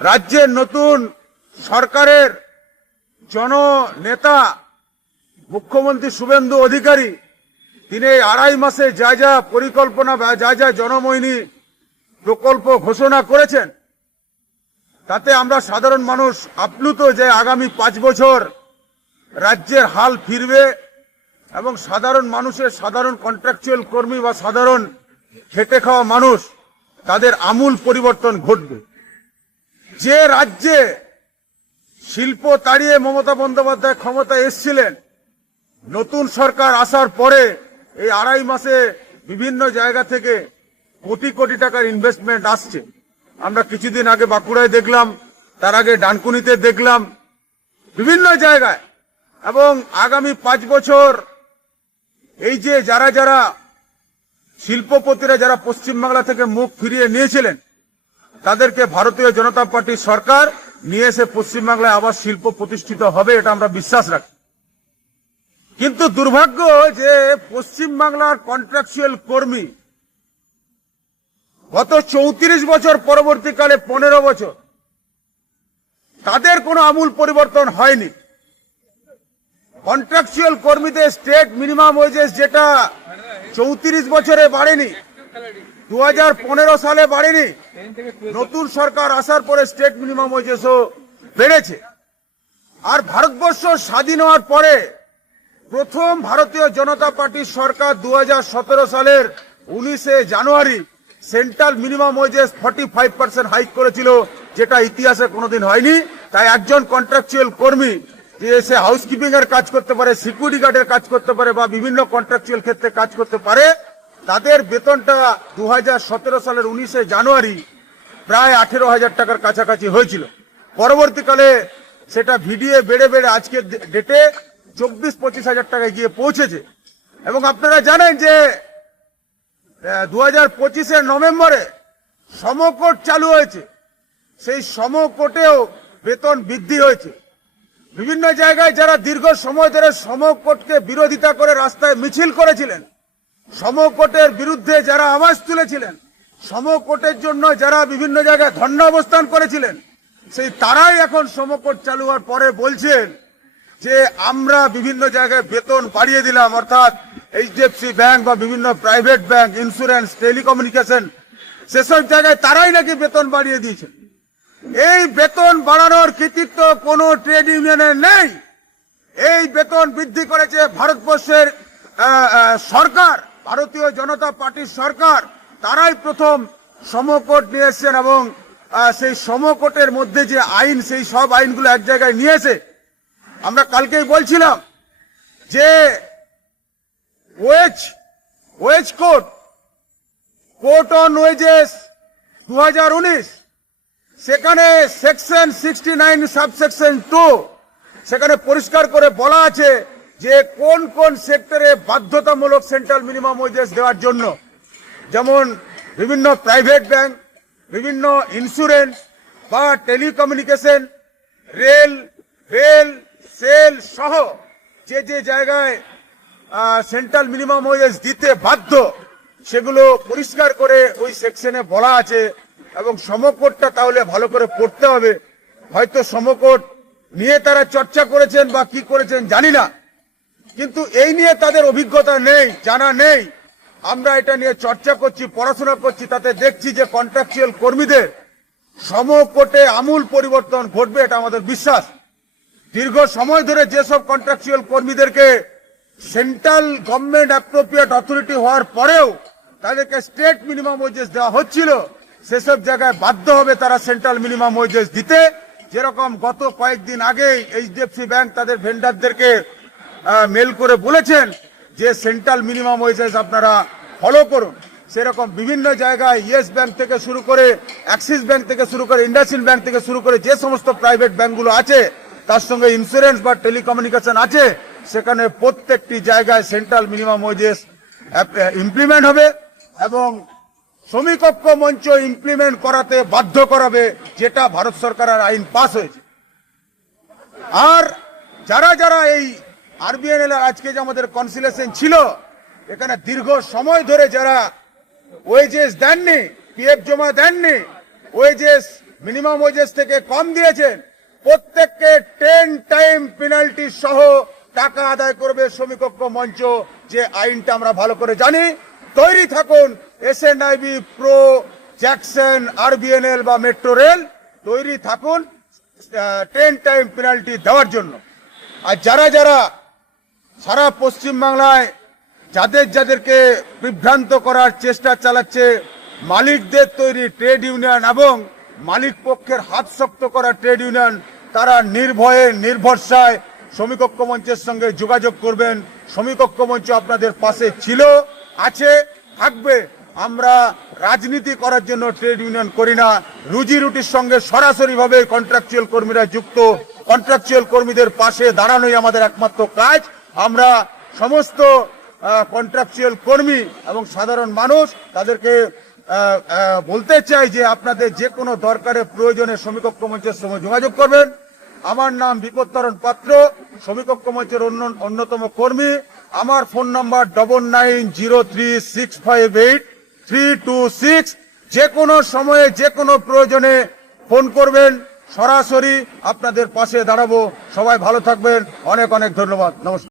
রাজ্যের নতুন সরকারের জননেতা মুখ্যমন্ত্রী শুভেন্দু অধিকারী তিনি 2.5 মাসে যা যা পরিকল্পনা বা যা যা জনমৈনী প্রকল্প ঘোষণা করেছেন, তাতে আমরা সাধারণ মানুষ আপ্লুত যে আগামী 5 বছর রাজ্যের হাল ফিরবে এবং সাধারণ মানুষের, সাধারণ কন্ট্রাকচুয়াল কর্মী বা সাধারণ খেটে খাওয়া মানুষ, তাদের আমূল পরিবর্তন ঘটবে। যে রাজ্যে শিল্প তাড়িয়ে মমতা বন্দ্যোপাধ্যায় ক্ষমতায় এসেছিলেন, নতুন সরকার আসার পরে এই 2.5 মাসে বিভিন্ন জায়গা থেকে কোটি কোটি টাকার ইনভেস্টমেন্ট আসছে। আমরা কিছুদিন আগে বাঁকুড়ায় দেখলাম, তার আগে ডানকুনিতে দেখলাম, বিভিন্ন জায়গায়। এবং আগামী 5 বছর এই যে যারা যারা শিল্পপতিরা যারা পশ্চিমবাংলা থেকে মুখ ফিরিয়ে নিয়েছিলেন, তাদেরকে ভারতীয় জনতা পার্টির সরকার নিয়ে এসে পশ্চিমবাংলায় আবার শিল্প প্রতিষ্ঠিত হবে, এটা আমরা বিশ্বাস রাখি। কিন্তু দুর্ভাগ্য যে পশ্চিমবাংলার কন্ট্রাকচুয়াল কর্মী গত 34 বছর পরবর্তীকালে 15 বছর তাদের কোনো আমূল পরিবর্তন হয়নি। কন্ট্রাকচুয়াল কর্মীদের স্টেট মিনিমাম ওয়েজেস যেটা 34 বছরে বাড়েনি, 2015 সালে বাড়েনি, নতুন সরকার আসার পরে স্টেট মিনিমাম ওয়েজেসও বেড়েছে। আর ভারতবর্ষ স্বাধীন হওয়ার পরে প্রথম ভারতীয় জনতা পার্টির সরকার 2017 সালের 19শে জানুয়ারি সেন্ট্রাল মিনিমাম ওয়েজেস 45% হাইক করেছিল, যেটা ইতিহাসে কোনোদিন হয়নি। তাই একজন কন্ট্রাকচুয়াল কর্মী যে সে হাউসকিপিং এর কাজ করতে পারে, সিকিউরিটি গার্ডের কাজ করতে পারে বা বিভিন্ন কন্ট্রাকচুয়াল ক্ষেত্রে কাজ করতে পারে, তাদের বেতনটা 2017 সালের 19শে জানুয়ারি প্রায় 18,000 টাকার কাছাকাছি হয়েছিল। পরবর্তীকালে সেটা ভিডিও বেড়ে বেড়ে আজকের ডেটে 24-25 হাজার টাকায় গিয়ে পৌঁছেছে। এবং আপনারা জানেন যে 2025-এর নভেম্বরে সমকোট চালু হয়েছে, সেই সমকোটেও বেতন বৃদ্ধি হয়েছে। বিভিন্ন জায়গায় যারা দীর্ঘ সময় ধরে সমকোটকে বিরোধিতা করে রাস্তায় মিছিল করেছিলেন, সমকোটের বিরুদ্ধে যারা আওয়াজ তুলেছিলেন, সমকোটের জন্য যারা বিভিন্ন জায়গায় ধর্ণাবস্থান করেছিলেন, সেই তারাই এখন সমকোট চালু হওয়ার পরে বলছেন যে আমরা বিভিন্ন জায়গায় বেতন বাড়িয়ে দিলাম, অর্থাৎ এইচডিএফসি ব্যাংক বা বিভিন্ন প্রাইভেট ব্যাংক, ইন্স্যুরেন্স, টেলিকমিউনিকেশন, সেসব জায়গায় তারাই নাকি বেতন বাড়িয়ে দিয়েছেন। এই বেতন বাড়ানোর কৃতিত্ব কোনো ট্রেড ইউনিয়নের নেই। এই বেতন বৃদ্ধি করেছে ভারতবর্ষের সরকার, ভারতীয় জনতা পার্টির সরকার। তারাই প্রথম সমকোট নিয়ে এসছেন এবং সেই সমকোটের মধ্যে যে আইন, সেই সব আইনগুলো এক জায়গায় নিয়েছে। আমরা কালকেই বলছিলাম যে ওয়েজ কোড অন ওয়েজেস 2019, সেখানে সেকশন 69 সাবসেকশন 2 সেখানে পরিষ্কার করে বলা আছে যে কোন কোন সেক্টরে বাধ্যতামূলক সেন্ট্রাল মিনিমাম ওয়েজেস দেওয়ার জন্য, যেমন বিভিন্ন প্রাইভেট ব্যাংক, বিভিন্ন ইন্স্যুরেন্স বা টেলিকমিউনিকেশন, রেল সেল সহ যে যে জায়গায় সেন্ট্রাল মিনিমাম ওয়েজেস দিতে বাধ্য, সেগুলো পরিষ্কার করে ওই সেকশনে বলা আছে। এবং সমকোটটা তাহলে ভালো করে পড়তে হবে। হয়তো সমকোট নিয়ে তারা চর্চা করেছেন বা কি করেছেন জানি না, কিন্তু এই নিয়ে তাদের অভিজ্ঞতা নেই, জানা নেই। আমরা এটা নিয়ে চর্চা করছি, পড়াশোনা করছি, তাতে দেখছি যে কন্ট্রাকচুয়াল কর্মীদের সমকোটে আমূল পরিবর্তন ঘটবে, এটা আমাদের বিশ্বাস। দীর্ঘ সময় ধরে যেসব কন্ট্রাকচুয়াল কর্মীদেরকে সেন্ট্রাল গভর্নমেন্ট অ্যাপ্রোপ্রিয়েট অথরিটি হওয়ার পরেও তাদেরকে স্টেট মিনিমাম ওয়েজেস দেওয়া হচ্ছিল, সেসব জায়গায় বাধ্য হবে তারা সেন্ট্রাল মিনিমাম ওয়েজেস দিতে। যেরকম গত কয়েকদিন আগেই এইচডিএফসি ব্যাংক তাদের ভেন্ডারদেরকে মেল করে বলেছেন যে সেন্ট্রাল মিনিমাম ওয়েজেস আপনারা ফলো করুন, সেরকম বিভিন্ন জায়গায় ইয়েস ব্যাংক থেকে শুরু করে, অ্যাক্সিস ব্যাংক থেকে শুরু করে, ইন্ডাসইন্ড ব্যাংক থেকে শুরু করে যে সমস্ত প্রাইভেট ব্যাংকগুলো আছে, তার সঙ্গে ইন্স্যুরেন্স বা টেলিকমিউনিকেশন আছে, সেখানে প্রত্যেকটি জায়গায় সেন্ট্রাল মিনিমাম ওয়েজেস ইমপ্লিমেন্ট হবে এবং শ্রমিক ঐক্য মঞ্চ ইমপ্লিমেন্ট করাতে বাধ্য করাবে, যেটা ভারত সরকারের আইন পাস হয়েছে। আর যারা যারা এই আরবিএনএল আজকে যে আমাদের কনসিলেশন ছিল, এখানে দীর্ঘ সময় ধরে যারা ওয়েজেস দেননি, পিএফ জমা দেননি, ওয়েজেস মিনিমাম ওয়েজেস থেকে কম দিয়েছেন, প্রত্যেককে 10 টাইম পেনাল্টি সহ টাকা আদায় করবে শ্রমিক ঐক্য মঞ্চ। যে আইনটা আমরা ভালো করে জানি। তৈরি থাকুন এসএনআইবি, প্রো, জ্যাকসন, আরবিএনএল বা মেট্রো রেল, তৈরি থাকুন 10 টাইম পেনাল্টি দেওয়ার জন্য। আর যারা যারা সারা পশ্চিমবাংলায় যাদেরকে বিভ্রান্ত করার চেষ্টা চালাচ্ছে, মালিকদের তৈরি ট্রেড ইউনিয়ন এবং মালিক পক্ষের হাত শক্ত করা ট্রেড ইউনিয়ন, তারা নির্ভয়ে নির্ভরসায় শ্রমিক ঐক্য মঞ্চের সঙ্গে যোগাযোগ করবেন। শ্রমিক ঐক্য মঞ্চ আপনাদের পাশে ছিল, আছে, থাকবে। আমরা রাজনীতি করার জন্য ট্রেড ইউনিয়ন করি না, রুজি রুটির সঙ্গে সরাসরিভাবে কন্ট্রাকচুয়াল কর্মীরা যুক্ত। কন্ট্রাকচুয়াল কর্মীদের পাশে দাঁড়ানোই আমাদের একমাত্র কাজ। আমরা সমস্ত কন্ট্রাকচুয়াল কর্মী এবং সাধারণ মানুষ তাদেরকে বলতে চাই যে আপনাদের যে কোনো দরকারে প্রয়োজনে শ্রমিক ঐক্য মঞ্চের সঙ্গে যোগাযোগ করবেন। আমার নাম বিপত্তারণ পাত্র, শ্রমিক ঐক্য মঞ্চের অন্যতম কর্মী। আমার ফোন নাম্বার 9903658326। যে কোনো সময়ে যে কোনো প্রয়োজনে ফোন করবেন, সরাসরি আপনাদের পাশে দাঁড়াবো। সবাই ভালো থাকবেন। অনেক অনেক ধন্যবাদ। নমস্কার।